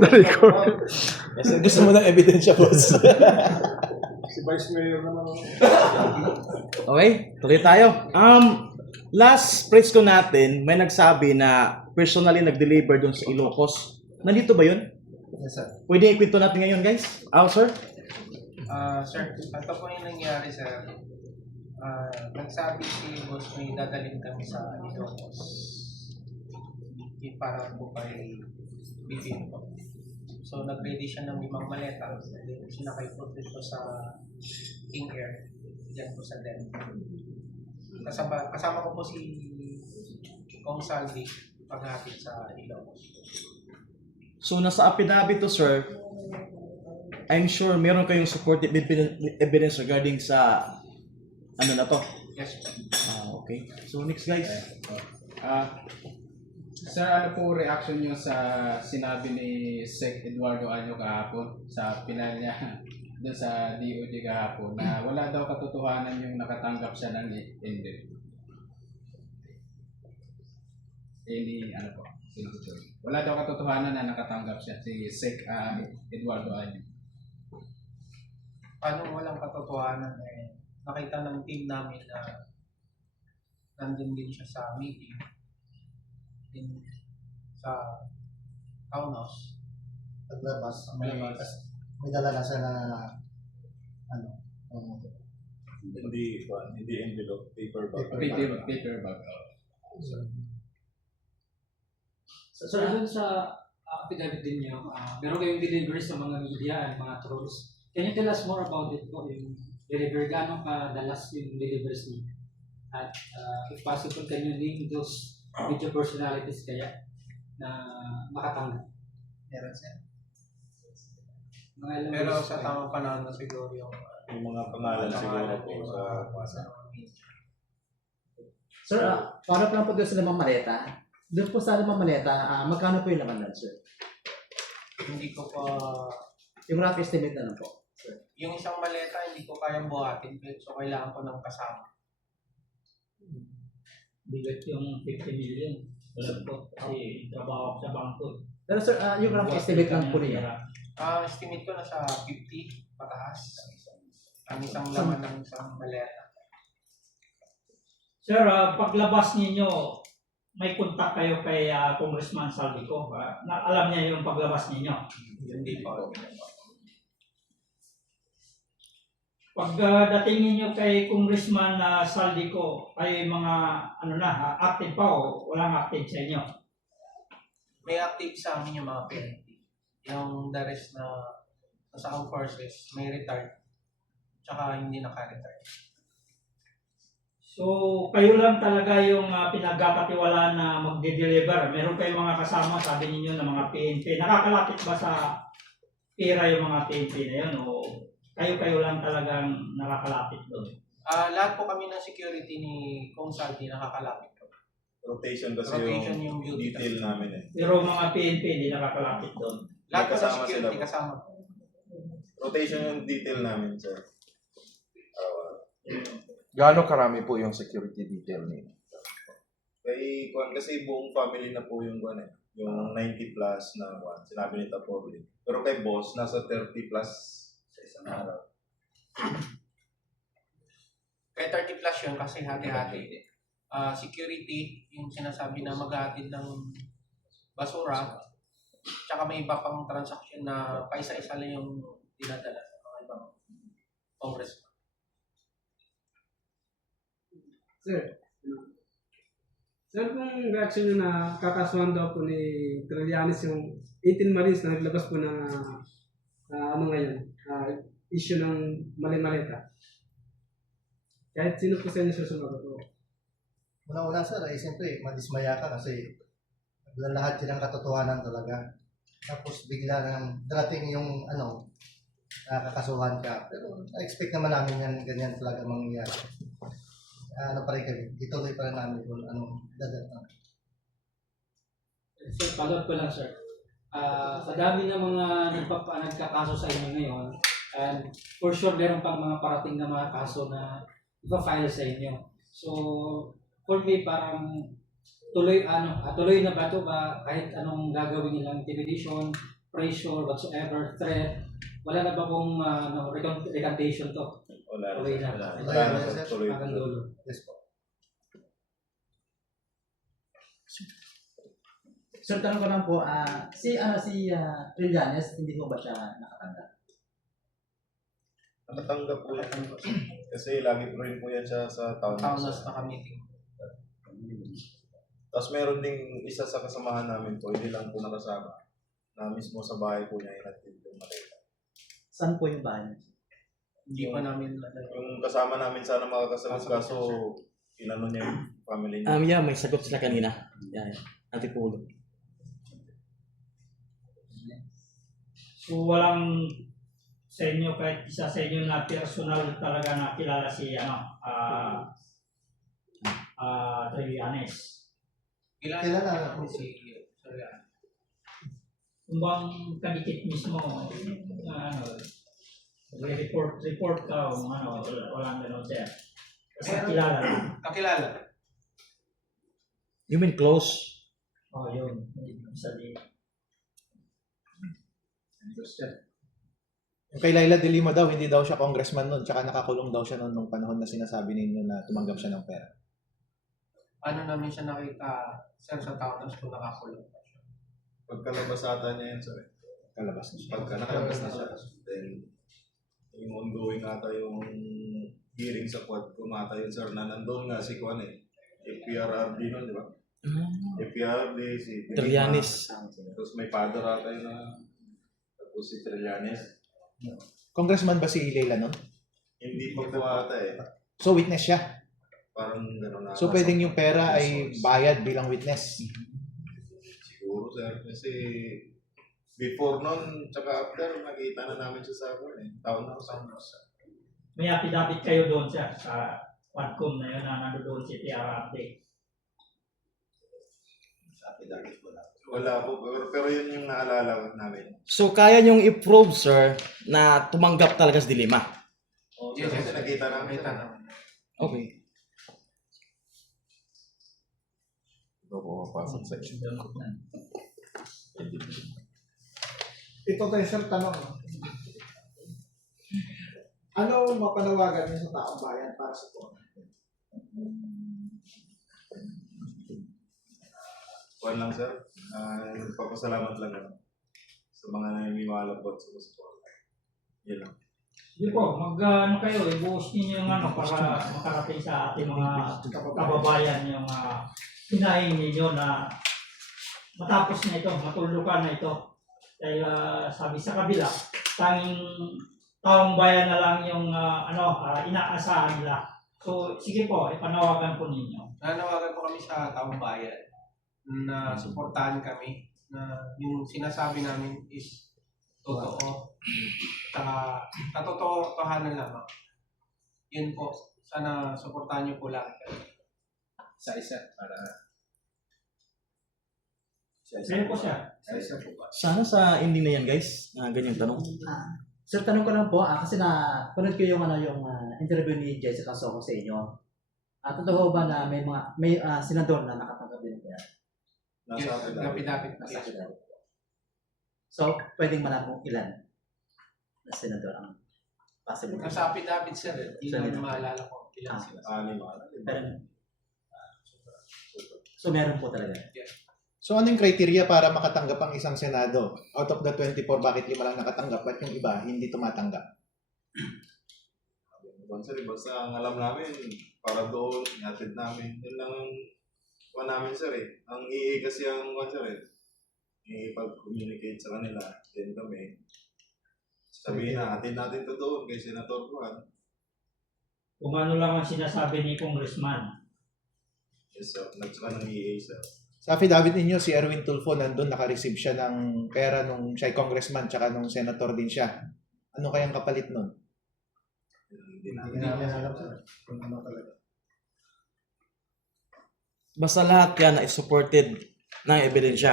Na-record. Kasi gusto mo ng ebidensya, boss. Si Vice Mayor naman. Okay, tuloy tayo. Last press ko natin, may nagsabi na personally nag-deliver dun sa Ilocos. Nandito ba yun? Yes, sir. Pwede ikwento natin ngayon, guys? Sir? Sir, ito po yung nangyari, sir. Nagsabi si boss may dadalhin kami sa Ilocos. Para po kay bibili ko. So, nag-ready siya ng 5 maleta. Sinakay po dito sa King Air. Diyan po sa Denver. Kasama ko po si Kong Salvi paghatid sa Ilocos. So, nasa affidavit to, sir, I'm sure meron kayong supportive evidence regarding sa ano na to. Yes, po. Okay. So, next, guys. Sir, ano po reaction nyo sa sinabi ni Sec Eduardo Anyo kahapon sa pinal niya doon sa DOJ kahapon na wala daw katotohanan yung nakatanggap siya ng index? Ano po? Wala daw katotohanan na nakatanggap siya si Sec Eduardo Anyo. Paano walang katotohanan nakita ng team namin na nandun din siya sa meeting din sa townhouse. Paglabas, Paglabas. may dala na siya na Hindi envelope, paper bag. Paper bag. Sir, dun sa affidavit din niyo, meron kayong delivery sa mga media and mga trolls. Can you tell us more about it po? Yung delivery, gano'ng kadalas yung deliveries niyo? At if possible, can you name those media personalities kaya na makatanggap? meron siya. Mga ilang Pero beses sa pa tamang panahon na siguro yung Yung mga pangalan siguro po sa Sir, paano pa lang po doon sa 5 maleta? Doon po sa 5 maleta, magkano po yung laman nun, sir? hindi ko pa Yung rough estimate na lang po. yung isang maleta hindi ko kayang buhatin so kailangan ko ng kasama. bigat yung 50 million. Wala po kasi trabaho ako sa bangko. Pero sir, yung rough estimate lang po niya. Estimate ko na sa 50 pataas. Ang isang laman ng isang maleta. Sir, paglabas ninyo, may contact kayo kay Congressman Saldico. Alam niya yung paglabas ninyo. Hindi pa. Pagdating ninyo kay Congressman Saldico, ay mga active pa o walang active sa inyo? May active sa amin yung mga PNP. Yung the rest na sa armed forces, may retired. Tsaka hindi naka-retire. So, kayo lang talaga yung pinagkakatiwalaan na magde-deliver. Meron kayong mga kasama, sabi ninyo, na mga PNP. Nakakalapit ba sa pera yung mga PNP na yun? O kayo lang talagang nakakalapit doon? Lahat po kami ng security ni Kong Saldi nakakalapit ko. rotation kasi Rotation yung yung duty detail kasi. namin eh. Pero mga PNP hindi nakakalapit doon. Lahat po ng Kasama security sila. kasama. Rotation yung detail namin, sir. Gaano karami po yung security detail niyo? Kay Kwan kasi buong family na po yung Kwan eh. Yung 90 plus na Kwan. Sinabi ni Tapobre. Pero kay boss, nasa 30 plus sa isang araw. Kaya 30 plus yun kasi hati-hati. Security, yung sinasabi na maghahatid ng basura, tsaka may iba pang transaction na paisa-isa lang yung dinadala sa mga ibang congressman. Sir, kung reaction nyo na kakasuhan daw po ni Trillanes yung 18 Marines na naglabas po ng issue ng mali-maleta. Kahit sino po sa inyo susunod po. Una-una sir, siyempre, madismaya ka kasi lahat yun ang katotohanan talaga. Tapos bigla nang darating yung kakasuhan ka. Pero na-expect naman namin yan, ganyan talaga mangyayari. Pa rin kami, ituloy pa rin namin kung anong dadat. Sir, follow-up ko lang, sir. Sa dami ng mga nagkakaso sa inyo ngayon, and for sure meron pang mga parating na mga kaso na ipa-file sa inyo. So, for me, parang tuloy na ba ito ba kahit anong gagawin nilang intimidation, pressure, whatsoever, threat, wala na ba kung recantation to? Wala Okay rin. na. Wala na, sir. Tuloy. Hanggang dulo. Yes po. Sir, tanong ko lang po, si Trillanes, hindi po ba siya nakatanggap? Nakatanggap po yan. Kasi lagi po rin po yan siya sa town. Townhouse naka-meeting. Tapos meron ding isa sa kasamahan namin po, hindi lang po nakasama. Na mismo sa bahay po niya inatid yung maleta. Saan po yung bahay niya? Hindi pa namin Yung kasama namin sana makakasagot kaso inano niya yung family niya. Yeah, may sagot sila kanina. Yeah, Antipulo. So walang sa inyo kahit isa sa inyo na personal talaga na kilala si Trillanes. Kilala po si Soriano. Kung bang kadikit mismo report ka o walang ganun siya. Kasi kilala lang. Kakilala. You mean close? Yun. Isa din. Yung kay Laila de Lima daw, hindi daw siya congressman noon, tsaka nakakulong daw siya noon nung panahon na sinasabi ninyo na tumanggap siya ng pera. Ano namin siya nakita, sir, sa townhouse kung nakakulong. Pagkalabas ata niya yun, sir. Kalabas na siya. Pagka nakalabas na siya, then yung ongoing ata yung hearing sa quad ko ata yun, sir, na nandun nga si Kwan FPRRD nun, di ba? FPRRD, si Trillanes. Tapos may father ata yun na tapos si Trillanes. Congressman ba si Leila noon? Hindi pa po ata So witness siya. Parang gano'n na. So pwedeng yung pera ay bayad bilang witness. Siguro, sir. Kasi before nun, tsaka after, nakita na namin siya sa townhouse. May affidavit kayo doon siya sa Quadcom na yun na nandoon si TRRD. Wala po, pero yun yung naalala namin. So, kaya niyong i-prove, sir, na tumanggap talaga si De Lima? Yes, kasi nakita namin. Okay. Ito po mapasok sa inyo. Ito tayo sir, tanong. Ano mapanawagan niyo sa taong bayan para sa po? Kuwan lang, sir. Papasalamat lang sa mga naniniwala po at sumusuporta. Yan lang. Hindi po, kayo, ibuhos ninyo yung para makarating sa ating mga kababayan yung hinahin ninyo na matapos na ito, matulukan na ito. Dahil sabi sa kabila, tanging taong bayan na lang yung inaasahan nila. So, sige po, ipanawagan po ninyo. Nanawagan po kami sa taong bayan na suportahan kami na yung sinasabi namin is totoo. Saka katotohanan lamang. Yun po. Sana suportahan niyo po lang. Isa-isa para Sa'yo po siya. Sana sa ending na yan, guys, ganyang tanong. Sir, tanong ko lang po, kasi panood ko yung interview ni Jessica Soho sa inyo. Totoo ba na may senador na nakatanggap din ng pera? Nasa Lapid-lapid po. So, pwedeng malaman kung ilan na senador ang possible. Nasa apid-apid, sir. Hindi namin maalala ko ilan sila. So, meron po talaga. So ano yung criteria para makatanggap ang isang Senado? Out of the 24, bakit 5 lang nakatanggap at yung iba hindi tumatanggap? Basta ang alam namin, para doon, inatid namin. Yun lang ang namin, sir Ang EA kasi ang pag-communicate sa kanila, then kami. Sabihin na, atid natin to doon kay Senator Juan. Kung ano lang ang sinasabi ni Congressman. Yes, sir. Nagsaka ng EA, sir. Sa affidavit ninyo, si Erwin Tulfo nandun, naka-receive siya ng pera nung siya ay congressman tsaka nung senator din siya. Ano kayang kapalit nun? Hindi Hindi namin alam sir. Kung ano talaga. Basta lahat yan ay supported ng ebidensya.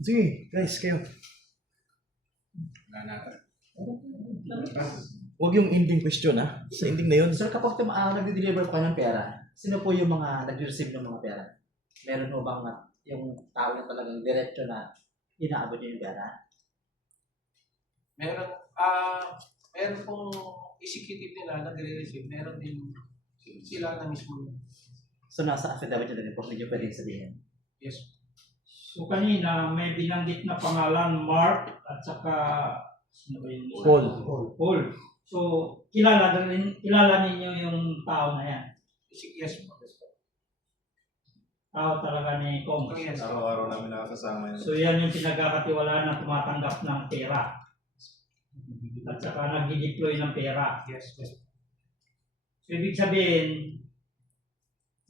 Sige, guys, kayo. wala natin. Huwag yung ending question, ha? Sa ending na yun. Sir, kapag nagde-deliver po kayo ng pera, sino po yung mga nag-receive ng mga pera? Meron mo bang yung tao na talagang diretso na inaabot niyo yung pera? Meron pong executive nila na nire-receive, meron din sila na mismo. So nasa affidavit nyo din po, hindi nyo pwedeng sabihin. Yes. So kanina may binanggit na pangalan Mark at saka sino ba yung Paul. So kilala ninyo yung tao na yan. Yes po. Tao talaga ni Kong. Yes. Araw-araw namin nakakasama yun. So yan yung pinagkakatiwalaan na tumatanggap ng pera. At saka nag-deploy ng pera. Yes. So ibig sabihin,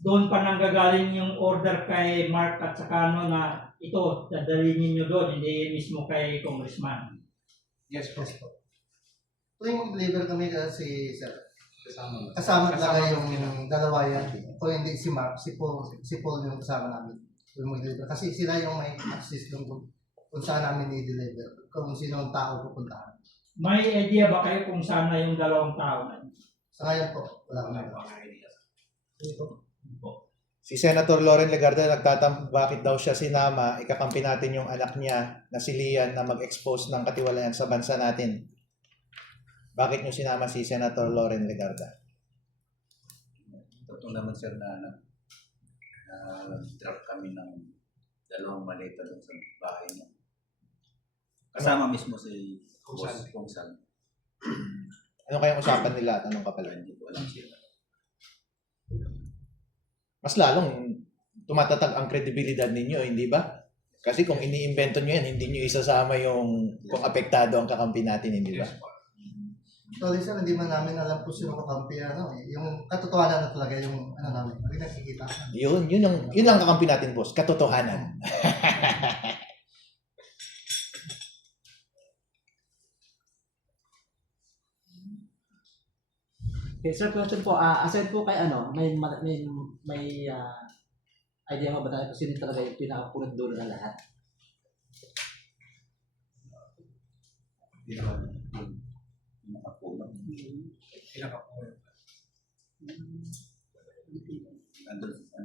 doon pa nanggagaling yung order kay Mark at saka ano na ito, dadalhin ninyo doon, hindi mismo kay Congressman. Yes po. Tuwing deliver kami kasi sir, kasama talaga yung dalawa yan. Kung hindi si Mark, si Paul yung kasama namin. Yung mag-deliver. Kasi sila yung may access kung saan namin i-deliver. Kung sino ang tao pupuntahan. May idea ba kayo kung saan na yung dalawang tao na yun? Sa ngayon po, wala kami. Si Senator Loren Legarda nagtatampo bakit daw siya sinama, ikakampi natin yung anak niya na si Lian na mag-expose ng katiwalayan sa bansa natin. Bakit niyo sinama si Senator Loren Legarda? Totoo naman sir na drop kami ng dalawang maleta doon sa bahay niya. Kasama mismo si Kungsal. Ano kayang usapan nila at anong kapalan? Hindi ko alam sila. Mas lalong tumatatag ang kredibilidad ninyo, hindi ba? Kasi kung iniimbento nyo yan, hindi nyo isasama yung kung apektado ang kakampi natin, hindi ba? Sorry sir, hindi man namin alam po sino kakampi. Yung katotohanan na talaga yung namin. Hindi nakikita. Yun ang kakampi natin, boss. Katotohanan. Okay, sir, question po. Aside po kay may idea mo ba tayo kung sino talaga yung pinakapunod dulo ng lahat? Pinakapulang.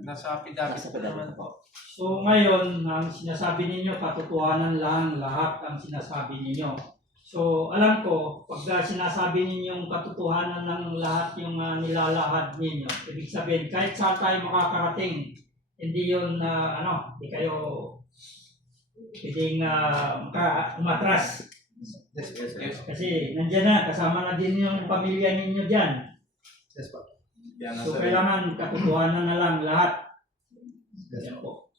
Nasa affidavit po naman po. So ngayon, ang sinasabi ninyo, katotohanan lang lahat ang sinasabi ninyo. So alam ko, pag sinasabi ninyong katotohanan ng lahat yung nilalahad ninyo, ibig sabihin kahit saan tayo makakarating, hindi yun hindi kayo pwedeng umatras. Yes. Kasi nandiyan na, kasama na din yung pamilya ninyo dyan. Yes po. So kailangan katotohanan na lang lahat. Yan po.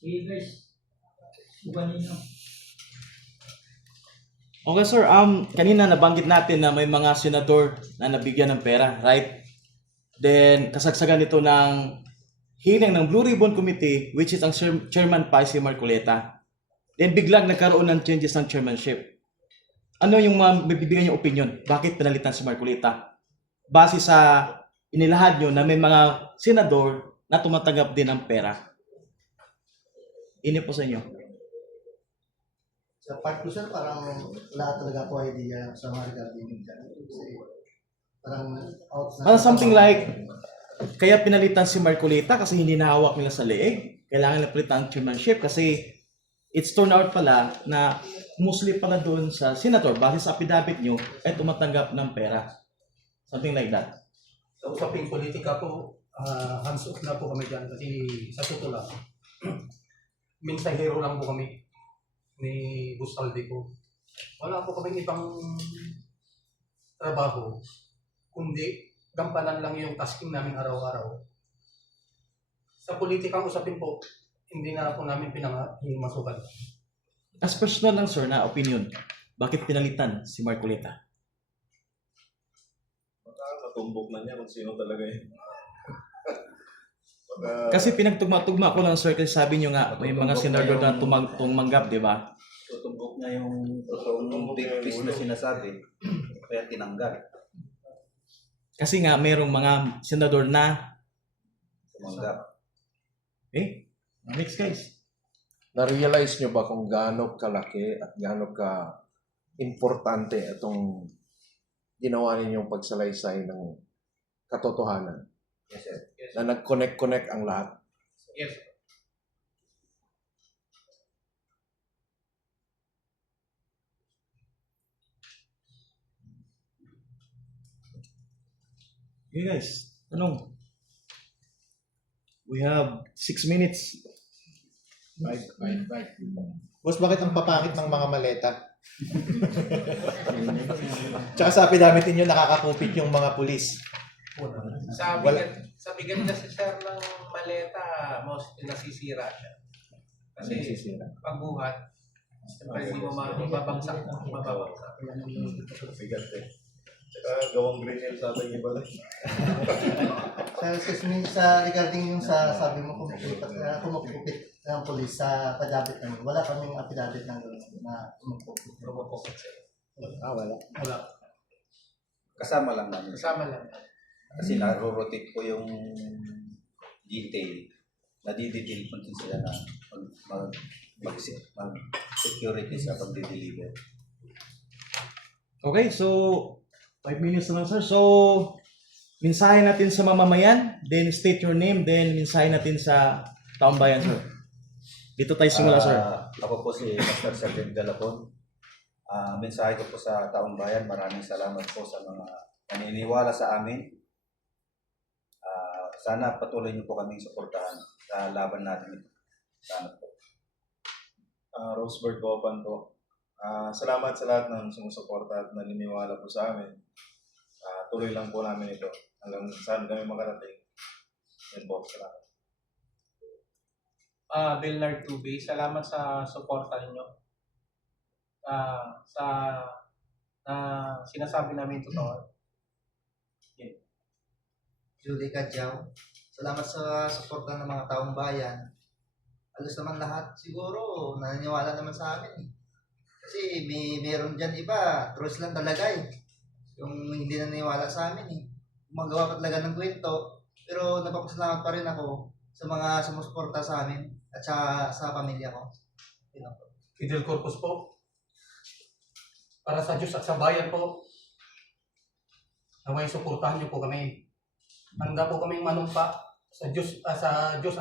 Sige guys. Sugan ninyo. Okay sir, kanina nabanggit natin na may mga senador na nabigyan ng pera, right? Then kasagsagan nito ng hearing ng Blue Ribbon Committee, which is ang chairman pa si Marcoleta. Then biglang nagkaroon ng changes ng chairmanship. Ano yung mabibigyan yung opinion? Bakit pinalitan si Marcoleta? Base sa inilahad nyo na may mga senador na tumatanggap din ng pera. Ini po sa inyo. Sa part ko sir, parang lahat talaga po idea sa mga regarding dyan. Kasi parang out na. Something like, kaya pinalitan si Marcoleta kasi hindi nahawak nila sa leeg. Kailangan nila palitan ang chairmanship kasi it's turned out pala na mostly pala doon sa senator, base sa affidavit nyo, ay tumatanggap ng pera. Something like that. Sa usaping politika po, hands off na po kami dyan kasi sa totoo lang, mensahero lang po kami ni Bustalde ko. Wala po kaming ibang trabaho, kundi gampanan lang yung tasking namin araw-araw. Sa politikang usapin po, hindi na po namin pinamasukan. As personal lang sir na opinion, bakit pinalitan si Marcoleta? Matumbok na niya kung sino talaga yun. Kasi pinagtugma-tugma ko lang sir kasi sabi nyo nga may mga senador na tumanggap, di ba? Tutumbok na yung big fish na sinasabi, kaya tinanggal. Kasi nga mayroong mga senador na tumanggap. Next guys. Na-realize nyo ba kung gaano kalaki at gaano ka importante itong ginawa ninyong pagsalaysay ng katotohanan. Yes, sir. Yes, Na nag-connect-connect ang lahat. yes. Okay guys, tanong. We have 6 minutes. Boss, bakit ang papangit ng mga maleta? Tsaka sa affidavit ninyo, nakakakupit yung mga pulis. Sa bigat kasi sir ng maleta, mostly nasisira siya. Kasi pagbuhat, siyempre hindi mo mababagsak. Bigat eh. Tsaka gawang green hills sa ating iba lang. Sa regarding yung sa sabi mo kumukupit ng polis sa affidavit namin, wala kaming affidavit ng na kumukupit. Wala. Wala. Kasama lang namin. Kasama lang. Kasi naro-rotate ko yung detail. Nadidetail po din sila na mag-security sa pag-deliver. Okay, so 5 minutes na lang sir. So, mensahe natin sa mamamayan, then state your name, then mensahe natin sa taong bayan sir. Dito tayo simula sir. Ako po si Master Sergeant Galapon. Mensahe ko po sa taong bayan, maraming salamat po sa mga naniniwala sa amin. Sana patuloy niyo po kaming suportahan sa laban natin ito. Sana po. Rosebird Bopan po. Salamat sa lahat ng sumusuporta at naniniwala po sa amin. Tuloy lang po namin ito hanggang saan kami makarating. Yan po, salamat. Bernard Tubey, salamat sa suporta ninyo. Sa sinasabi namin totoo. Julie Kadyaw, salamat sa suporta ng mga taong bayan. Alos naman lahat siguro naniniwala naman sa amin. Kasi meron dyan iba, truth lang talaga eh. Yung hindi naniniwala sa amin eh. Gumagawa pa talaga ng kwento. Pero napapasalamat pa rin ako sa mga sumusuporta sa amin at sa pamilya ko. Fidel Corpus po. Para sa Diyos at sa bayan po. Naway suportahan niyo po kami. Handa po kaming manumpa sa Diyos at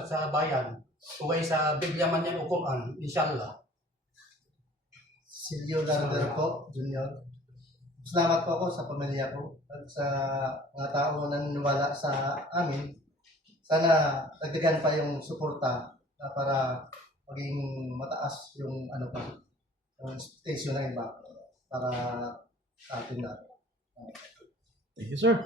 sa bayan. Tuway sa Biblia man yan o Quran, inshallah. Silvio Lander po, Junior. Salamat po ako sa pamilya ko at sa mga taong naniniwala sa amin. Sana dagdagan pa yung suporta para maging mataas yung yung expectation ng iba para sa atin na. Thank you sir.